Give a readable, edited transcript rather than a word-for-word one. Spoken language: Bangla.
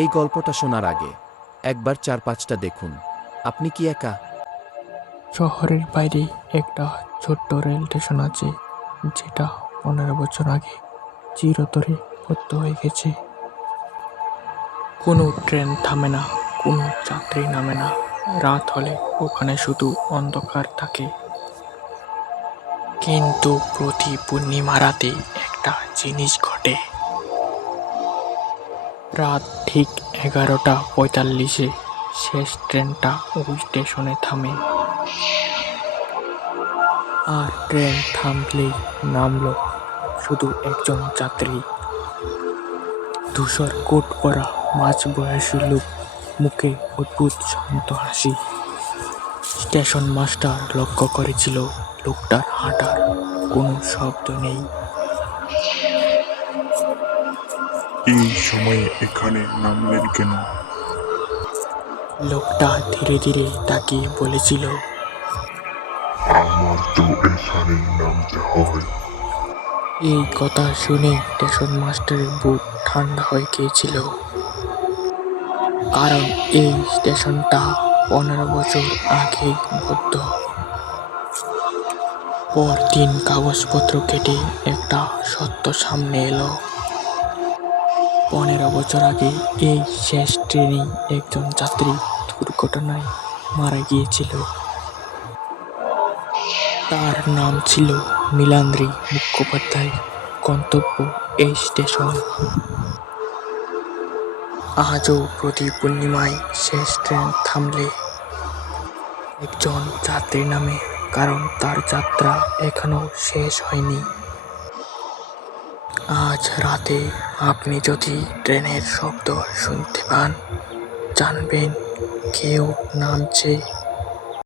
এই গল্পটা শোনার আগে একবার চারপাশটা দেখুন। আপনি কি একা? শহরের বাইরে একটা ছোট্ট রেল স্টেশন আছে, যেটা 15 বছর আগে চিরতরে বন্ধ হয়ে গেছে। কোনো ট্রেন থামে না, কোনো যাত্রী নামে না। রাত হলে ওখানে শুধু অন্ধকার থাকে। কিন্তু প্রতি পূর্ণিমা রাতে একটা জিনিস ঘটে। রাত ঠিক 11:45 শেষ ট্রেনটা ওই স্টেশনে থামে। আর ট্রেন থামলেই নামলো শুধু একজন যাত্রী, ধূসর কোট পরা মাঝবয়সী লোক, মুখে অদ্ভুত শান্ত হাসি। স্টেশন মাস্টার লক্ষ্য করেছিল লোকটার হাঁটার কোনো শব্দ নেই। এই সময়ে এখানে নামলেন কেন? লোকটা ধীরে ধীরে তাকিয়ে বলেছিল, আমার তো এখানেই নামতে হয়। এই কথা শুনে স্টেশন মাস্টারের বুক ঠান্ডা হয়ে গিয়েছিল। কারণ এই স্টেশনটা 15 বছর আগে বন্ধ। পরদিন কাগজপত্র কেটে একটা সত্য সামনে এলো। 15 বছর আগে এই শেষ ট্রেনে একজন যাত্রী দুর্ঘটনায় মারা গিয়েছিল। তার নাম ছিল নীলাদ্রি মুখোপাধ্যায়। গন্তব্য এই স্টেশন। আজও প্রতি পূর্ণিমায় শেষ ট্রেন থামলে একজন যাত্রী নামে, কারণ তার যাত্রা এখনো শেষ হয়নি। আজ রাতে আপনি যদি ট্রেনের শব্দ শুনতে পান, জানবেন কেউ নামছে।